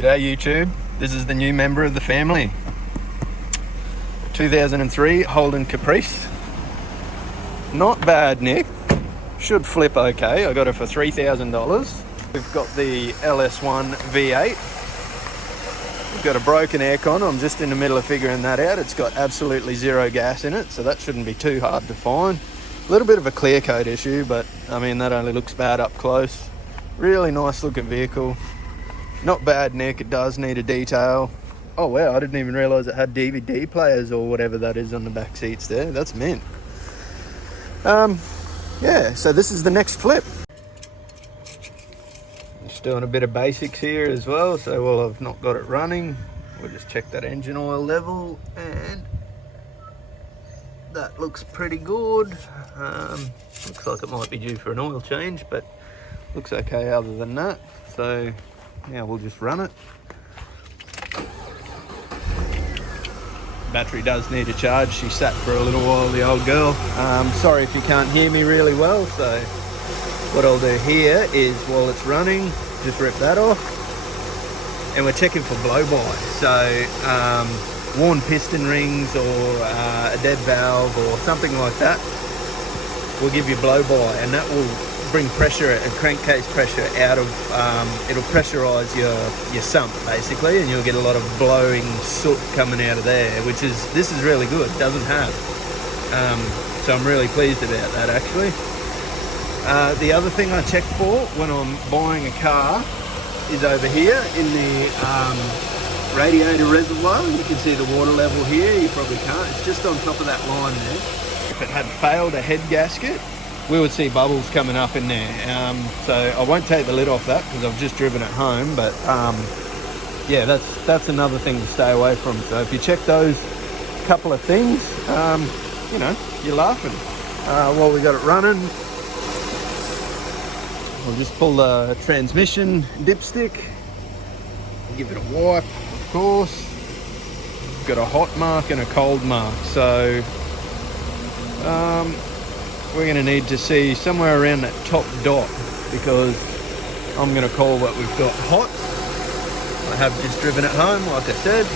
G'day YouTube, this is the new member of the family. 2003 Holden Caprice. Not bad, Nick. Should flip okay. I got it for $3,000. We've got the LS1 V8. We've got a broken aircon. I'm just in the middle of figuring that out. It's got absolutely zero gas in it, so that shouldn't be too hard to find. A little bit of a clear coat issue, but I mean, that only looks bad up close. Really nice looking vehicle. Not bad, Nick. It does need a detail. Oh wow, I didn't even realise it had DVD players or whatever that is on the back seats there. That's mint. Yeah, so this is the next flip. Just doing a bit of basics here as well. So while I've not got it running, we'll just check that engine oil level, and that looks pretty good. Looks like it might be due for an oil change, but looks okay other than that. So yeah, we'll just run it. Battery does need a charge. She sat for a little while, the old girl. Sorry if you can't hear me really well. So what I'll do here is, while it's running, just rip that off. And we're checking for blow-by. So worn piston rings or a dead valve or something like that will give you blow-by, and that will bring pressure and crankcase pressure out of, it'll pressurize your sump basically, and you'll get a lot of blowing soot coming out of there, this is really good. It doesn't have. So I'm really pleased about that actually. The other thing I check for when I'm buying a car is over here in the radiator reservoir. You can see the water level here. You probably can't. It's just on top of that line there. If it had failed a head gasket, we would see bubbles coming up in there. So I won't take the lid off that because I've just driven it home, but yeah, that's another thing to stay away from. So if you check those couple of things, you know, you're laughing. While we got it running, we'll just pull the transmission dipstick, give it a wipe, of course. Got a hot mark and a cold mark, so we're going to need to see somewhere around that top dot, because I'm going to call what we've got hot. I have just driven it home, like I said.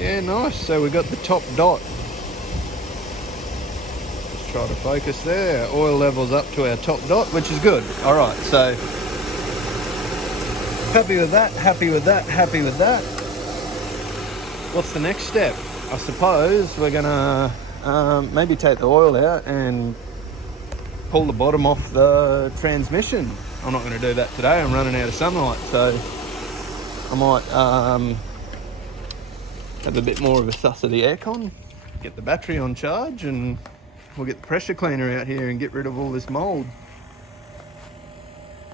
Yeah, nice. So we got the top dot. Just try to focus there. Our oil level's up to our top dot, which is good. All right, so happy with that, happy with that, happy with that. What's the next step? I suppose we're gonna maybe take the oil out and pull the bottom off the transmission. I'm not gonna do that today. I'm running out of sunlight, so I might have a bit more of a suss of the aircon, get the battery on charge, and we'll get the pressure cleaner out here and get rid of all this mold.